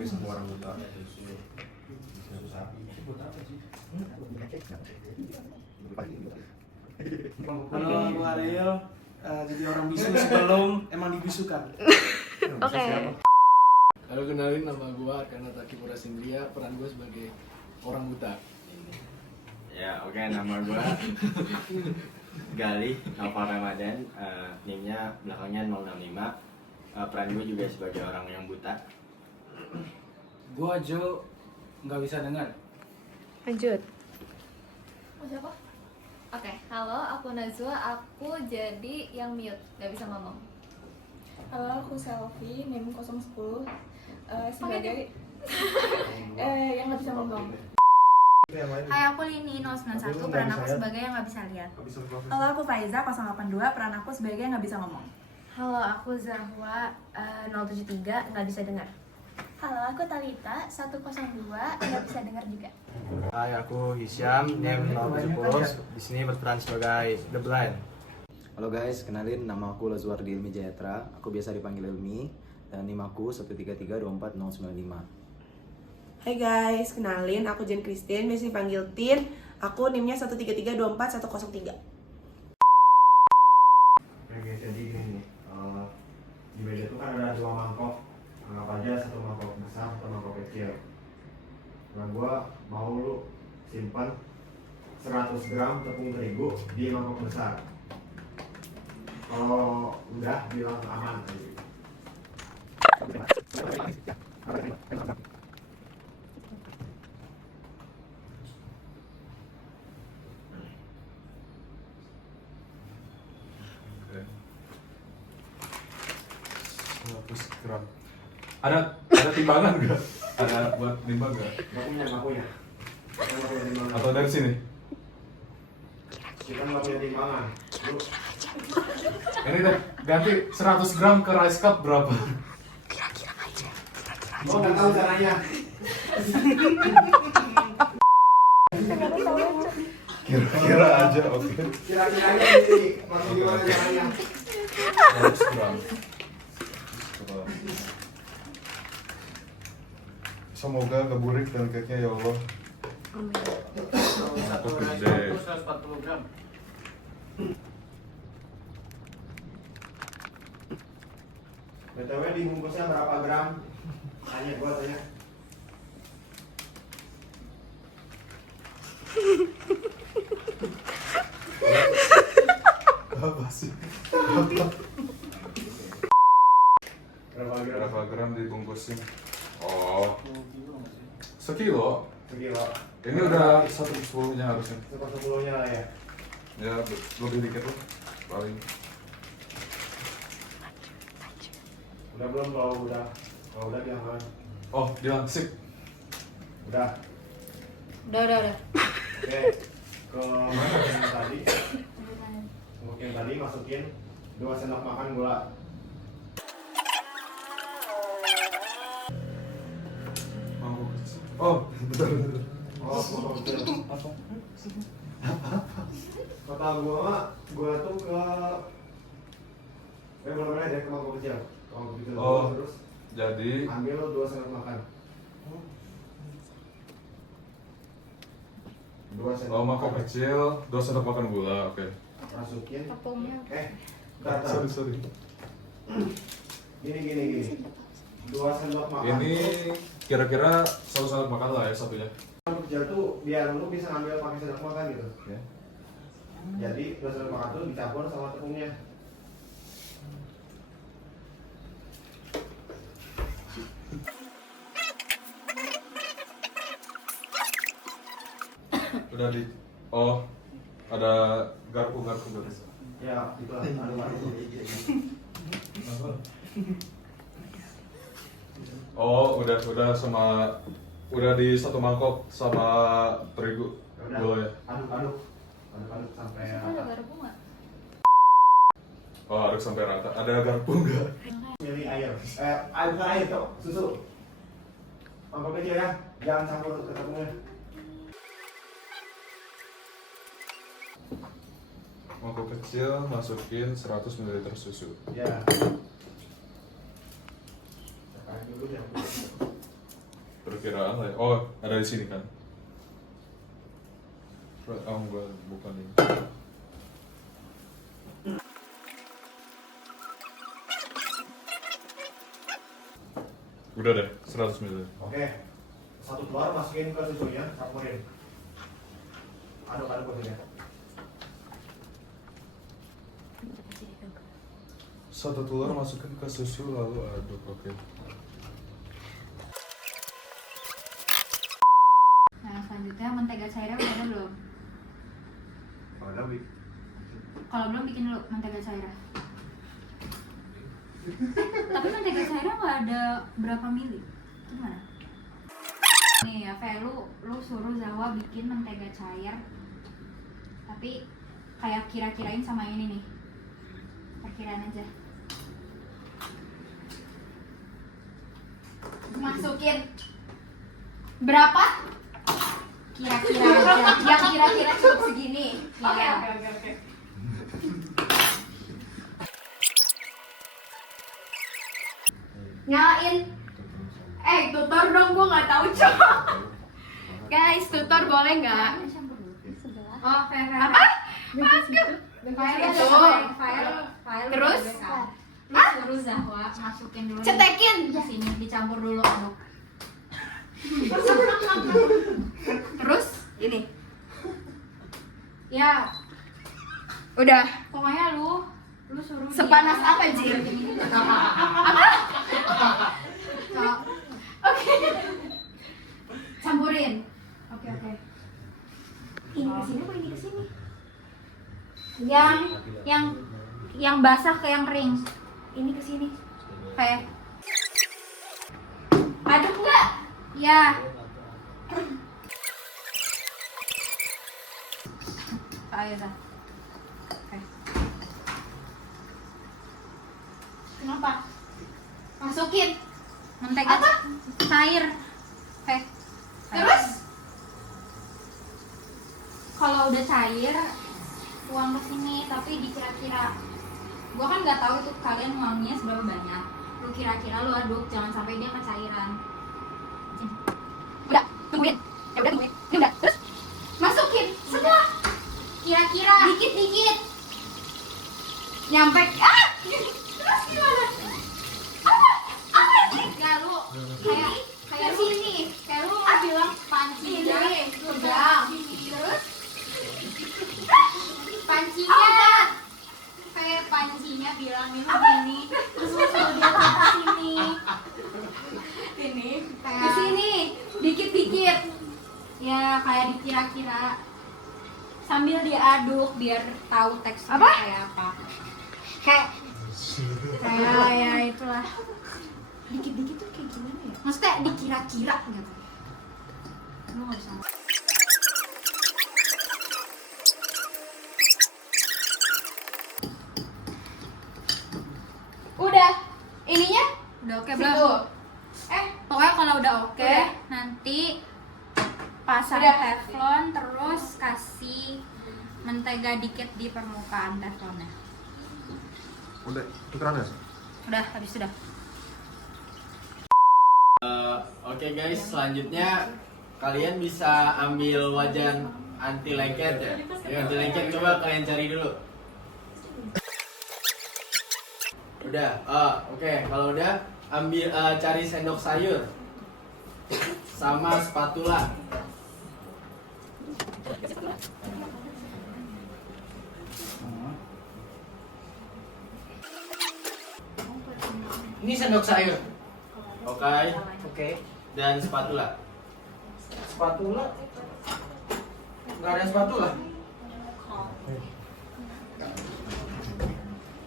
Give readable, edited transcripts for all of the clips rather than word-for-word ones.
bagi semua orang buta. Halo, aku Ariel. Jadi orang bisu sebelum emang dibisukan. Oke. Halo, kenalin, nama gue Arkana Taki Purasindria. Peran gue sebagai orang buta. Ya, oke, nama gue Gali Nova Ramadan. NIM-nya belakangnya 065. Peran gue juga sebagai orang yang buta. Gue Jo, nggak bisa dengar. Lanjut. Oh, siapa? Oke, halo, aku Nazwa, aku jadi yang mute, gak bisa ngomong. Halo, aku Selfie, NIM 010 sebagai yang nggak bisa ngomong. Hai, aku Lini 091, peran aku sebagai yang nggak bisa lihat. Halo, aku Faiza 082, peran aku sebagai yang nggak bisa ngomong. Halo, aku Zahwa 073, nggak bisa dengar. Halo, aku Talita 102, nggak bisa dengar juga. Hai, aku Hisyam, NIM 070. Di sini berperan sebagai The Blind. Halo guys, kenalin, nama aku Lazuardi Ilmi Jayatra. Aku biasa dipanggil Ilmi dan NIM aku 133249095. Hai guys, kenalin, aku Jen Christine, biasa dipanggil Tin. Aku NIM-nya 133241103. Oke, jadi gini nih, di meja itu kan ada dua mangkok. Anggap aja satu mangkok besar, satu mangkok kecil. Nah, gua mau lu simpan 100 gram tepung terigu di mangkok besar. Kalau udah bilang aman. Oke. 100 gram. Ada timbangan nggak? Ada buat timbang nggak? Nggak punya. Atau dari sini? Kita nggak punya timbangan. Ini deh, ganti 100 gram ke rice cup berapa? Oh, nggak tahu caranya. Kira-kira aja, oke. Kira-kiranya ini masuk gimana caranya? 100 gram. Semoga keburik dan cake-nya ya Allah. Aku gede. 140 gram. BTW dibungkusnya berapa gram? Tanya gua tanya. Apa sih? Berapa gram dibungkusin? Oh, sekilo. Sekilo. Ini udah 1/10-nya harusnya. 1/10-nya lah ya. Ya, lebih dikit lah, paling. Udah belum? Kalau udah diangkat. Oh, bilang sip. Udah. Udah. Oke. Ke mana yang tadi? Mungkin tadi masukin 2 sendok makan gula. Oh, betul. Oh, betul. Kata gua tuh ke bener-bener deh ke mangkok kecil. Mangkok kecil Oh, terus jadi ambil 2 sendok makan. 2 sendok. oh, mangkok kecil, 2 sendok makan gula, oke. Masukin. Tepungnya. Bentar. Sorry. Gini. 2 sendok makan. Ini kira-kira 1 sendok makan lah ya satunya. Mangkok kecil tuh biar lu bisa ngambil pakai sendok makan gitu. Ya. Jadi 2 sendok makan tuh dicampur sama tepungnya. Udah di. Oh, ada garpu guys. Ya, itulah aduk-aduk. Oh, udah udah di satu mangkok sama terigu gula ya. Aduk sampai Itu ada garpu nggak? Oh, aduk sampai rata. Ada garpu nggak? milih air. Bukan air tuh, susu. Mangkok kecil ya, jangan campur ke tepungnya. Mangkok kecil masukin 100 ml susu. Ya. Sekarang dulu ya. perkiraan lah. Oh, ada di sini kan? Oh enggak, bukan ini. Udah deh, 100 ml. Oke. Satu telur masukin ke susunya, campurin. Aduk-aduk ya. Satu telur masukin ke susu lalu aduk, oke. Nah, selanjutnya mentega cairnya udah ada belum? Ada, Bi. Kalau belum bikin dulu mentega cairnya. Tapi mentega cairnya nggak ada berapa mili? Gimana? Nih ya, kayak lu suruh Zawa bikin mentega cair. Tapi kayak kira-kirain sama ini nih. Perkiraan aja. Masukin berapa? Kira-kira aja. Yang kira-kira cukup segini. Oke. Nyalain. Tutor dong, gue nggak tahu cowok. Guys, tutor boleh nggak? Oh, apa? Terus? Lu suruh Zahwa masukin dulu. Cetekin. Di sini dicampur dulu aduk. Terus ini. Ya. Udah. Pokoknya lu suruh sepanas dia. Apa, Ji? Apa? Oke. Campurin. Oke. Ini kesini apa ini kesini? Yang basah ke yang kering. Ini kesini. Kayak. Aduk nggak? Ya. Ayo dah. Oke. Kenapa? Masukin mentega cair. Oke. Terus kalau udah cair tuang ke sini, tapi dikira-kira. Gua kan nggak tahu itu kalian nuangnya seberapa banyak. Lu kira-kira lu aduk, jangan sampai dia kecairan. Udah, tungguin. Udah tungguin. Ini udah. Terus masukin. Sudah. Kira-kira dikit-dikit. Nyampe. Terus gimana? Apa sih? Enggak, lu kayak sini. Kayak lu bilang panci deh. Udah. Terus pancinya kayak pancinya bilang ini gini, terus lu suruh dia ke sini, ini ke sini dikit-dikit ya, kayak dikira-kira sambil diaduk biar tahu teksturnya kayak apa, kayak ya itulah, dikit-dikit tuh kayak gimana ya, maksudnya dikira-kira gitu, lu nggak bisa. Udah, ininya udah oke belum? Pokoknya kalau udah oke, nanti pasang teflon, terus kasih mentega dikit di permukaan teflonnya. Udah, tukeran ya? Udah, habis sudah. Oke guys, selanjutnya kalian bisa ambil wajan anti lengket ya. Anti lengket coba kalian cari dulu. Udah, oke. Kalau udah, ambil cari sendok sayur sama spatula. Ini sendok sayur. Oke. Dan spatula. Spatula? Nggak ada spatula.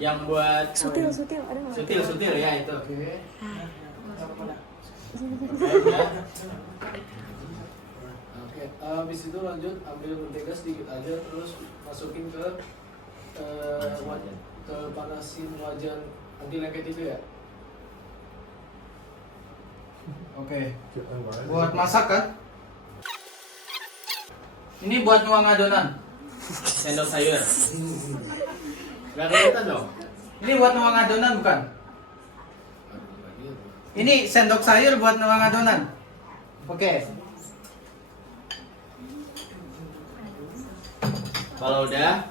Yang buat Sutil ada nggak? sutil ya itu. Oke. Oke, habis itu lanjut ambil mentega sedikit aja, terus masukin ke panasin wajan anti lengket itu ya. Oke. Buat masak kan? Ini buat nuang adonan. Sendok sayur. Gak kelihatan dong. Ini buat nuang adonan bukan? Ini sendok sayur buat nuang adonan. Oke. Kalau udah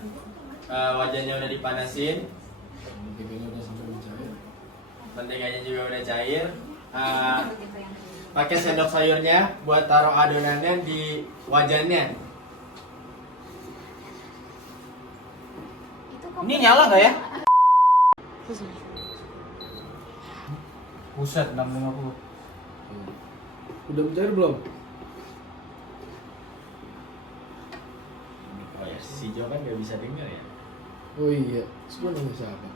wajannya udah dipanasin, Menteganya udah sampai mencair. menteganya juga udah cair. Pakai sendok sayurnya buat taruh adonannya di wajannya. Ini nyala nggak ya? Buset, 650. Udah mencair belum? Oh ya, si Jo kan nggak bisa dengar ya. Oh iya, semua nanya siapa?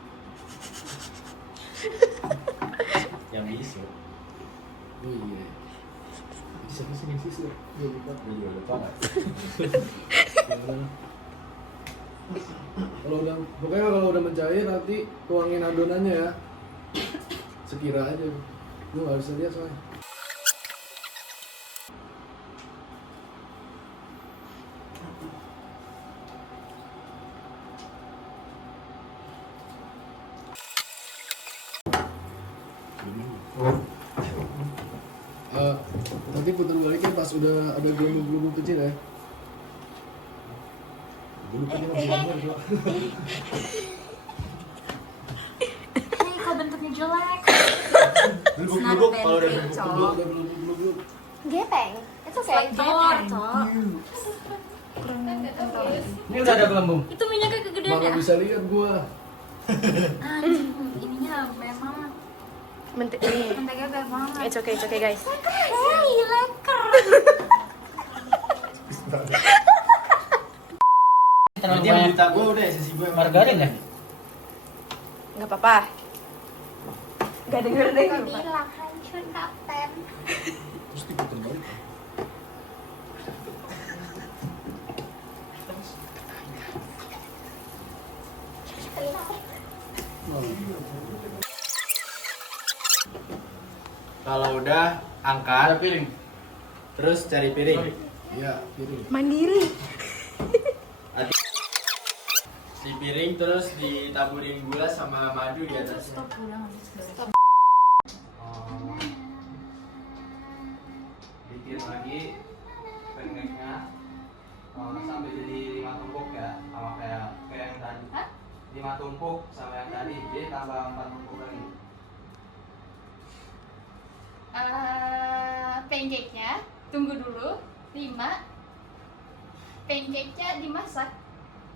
Yang bisu. Oh iya. Jadi siapa sih yang sisir? Gue lupa. Gue juga lupa nggak. Pokoknya kalau udah mencair nanti tuangin adonannya ya. Sekira aja. Lu nggak bisa lihat soalnya. Nanti putar baliknya pas udah ada gelembung-gelembung kecil ya. Hei, kok bentuknya jelek? Gelembung-gelembung kalau udah gelembung-gelembung. Gepeng. Itu kayak gepeng, Cok. Ini udah ada gelembung. Itu minyaknya kegedean Mana ya? bisa lihat gua. Anjing, ininya memang mentega banyak banget. It's okay guys. Hei, leker. Berarti yang minta gue udah sesi gue Margarin ya? Nggak apa-apa. Nggak denger deh. Gak bilang hancur kapten. Terus diputar balik. Kalau udah angkat piring. Terus cari piring. Iya, piring. Mandiri. Di piring terus ditaburin gula sama madu di atasnya. Bikin lagi pancake-nya sampai jadi 5 tumpuk ya, sama kayak yang tadi. 5 tumpuk sama yang tadi, jadi tambah 4 tumpuk lagi. Pancake-nya tunggu dulu 5. Pancake-nya dimasak.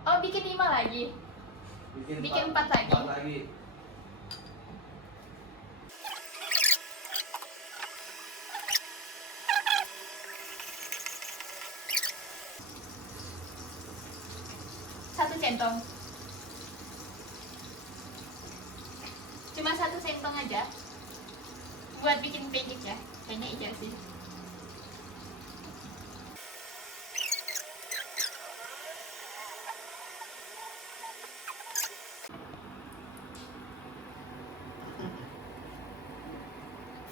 Oh, bikin 5 lagi. Bikin 4 lagi. 4 lagi. Satu centong. Cuma 1 centong aja. Buat bikin pancake ya. Kayaknya iya sih.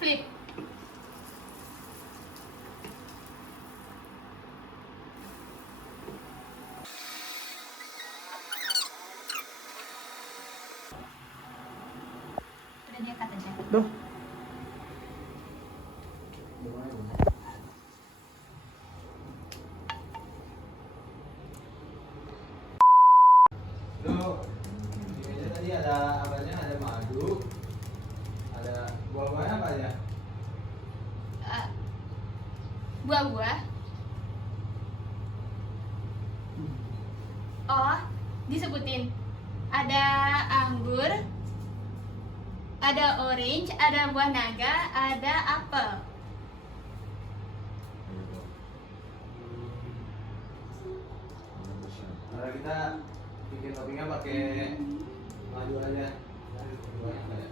Flip. Udah diangkat aja. Duh. Tuh, di meja tadi ada apanya? Ada madu, ada buah-buahnya apa aja? Buah-buah. Oh, disebutin. Ada anggur, ada orange, ada buah naga, ada apel. Kalau kita bikin toppingnya pakai madu aja. Buahnya apa ya?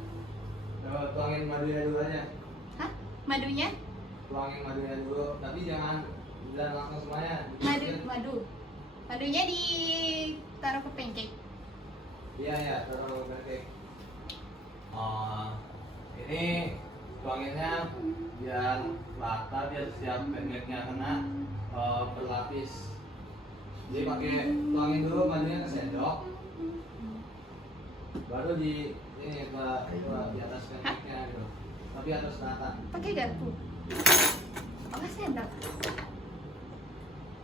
Coba tuangin madunya dulu aja. Hah? Madunya? Tuangin madunya dulu, tapi jangan langsung semuanya. Madu. Madunya ditaruh ke pancake. Iya ya, taruh pancake. Ini tuanginnya biar rata, biar setiap pancake-nya kena berlapis. Jadi pakai tuangin dulu madunya ke sendok, baru di ini di atas pancake-nya gitu, tapi atas rata. Pakai garpu. Oh, sendok.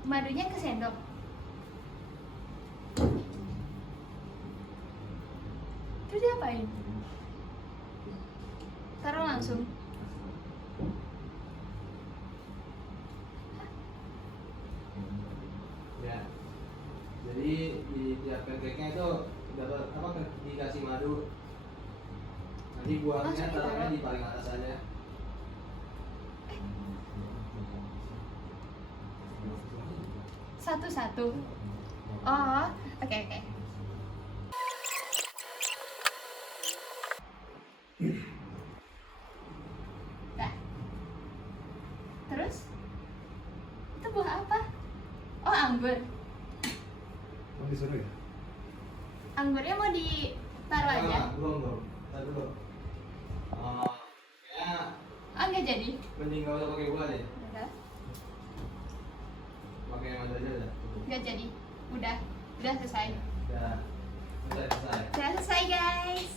Madunya ke sendok. Terus diapain? Taruh langsung. Ya. Jadi di tiap pancake-nya itu dapat apa? Dikasih madu. Nanti buahnya Langsung ditaruh. taruhnya di paling atas aja. Satu-satu. Oh, oke. Dah. Terus? Itu buah apa? Oh, anggur. Mau disuruh ya? Anggurnya mau ditaruh aja? Belum. Tar dulu. Ya, Oh, nggak jadi. mending nggak usah pakai buah deh. Udah. Pakai yang ada aja dah. Nggak jadi. Udah selesai. Ya. Selesai. Sudah selesai, guys.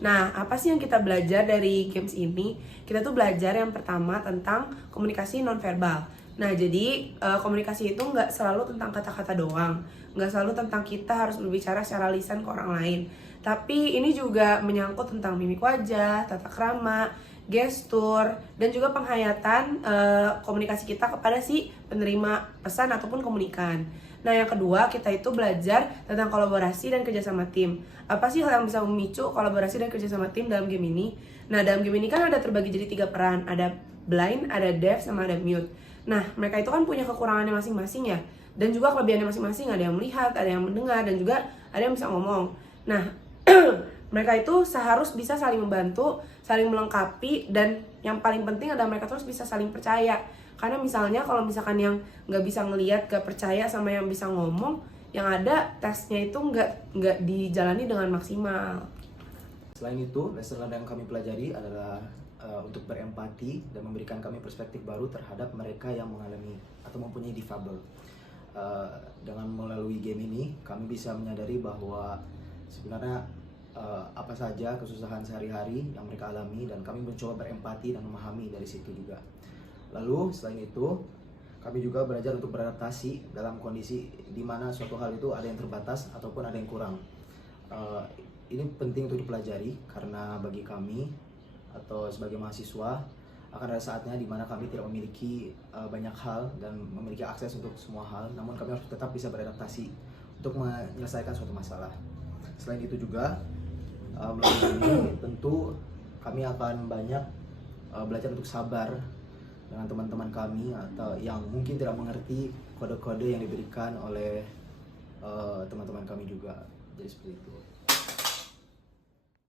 Nah, apa sih yang kita belajar dari games ini? Kita tuh belajar yang pertama tentang komunikasi nonverbal. Nah, jadi komunikasi itu nggak selalu tentang kata-kata doang, nggak selalu tentang kita harus berbicara secara lisan ke orang lain. Tapi ini juga menyangkut tentang mimik wajah, tata krama, gestur, dan juga penghayatan komunikasi kita kepada si penerima pesan ataupun komunikan. Nah, yang kedua, kita itu belajar tentang kolaborasi dan kerjasama tim. Apa sih hal yang bisa memicu kolaborasi dan kerjasama tim dalam game ini? Nah, dalam game ini kan ada terbagi jadi 3 peran. Ada blind, ada deaf, sama ada mute. Nah, mereka itu kan punya kekurangannya masing-masing ya. Dan juga kelebihannya masing-masing. Ada yang melihat, ada yang mendengar, dan juga ada yang bisa ngomong. Nah, mereka itu seharus bisa saling membantu, saling melengkapi, dan yang paling penting adalah mereka terus bisa saling percaya. Karena misalnya kalau misalkan yang nggak bisa ngelihat, gak percaya sama yang bisa ngomong, yang ada tesnya itu nggak dijalani dengan maksimal. Selain itu, lesson yang kami pelajari adalah untuk berempati dan memberikan kami perspektif baru terhadap mereka yang mengalami atau mempunyai difabel. Dengan melalui game ini, kami bisa menyadari bahwa sebenarnya apa saja kesusahan sehari-hari yang mereka alami, dan kami mencoba berempati dan memahami dari situ juga. Lalu selain itu, kami juga belajar untuk beradaptasi dalam kondisi di mana suatu hal itu ada yang terbatas ataupun ada yang kurang. Ini penting untuk dipelajari karena bagi kami atau sebagai mahasiswa akan ada saatnya di mana kami tidak memiliki banyak hal dan memiliki akses untuk semua hal, namun kami harus tetap bisa beradaptasi untuk menyelesaikan suatu masalah. Selain itu juga melalui ini tentu kami akan banyak belajar untuk sabar dengan teman-teman kami atau yang mungkin tidak mengerti kode-kode yang diberikan oleh teman-teman kami juga. Jadi seperti itu.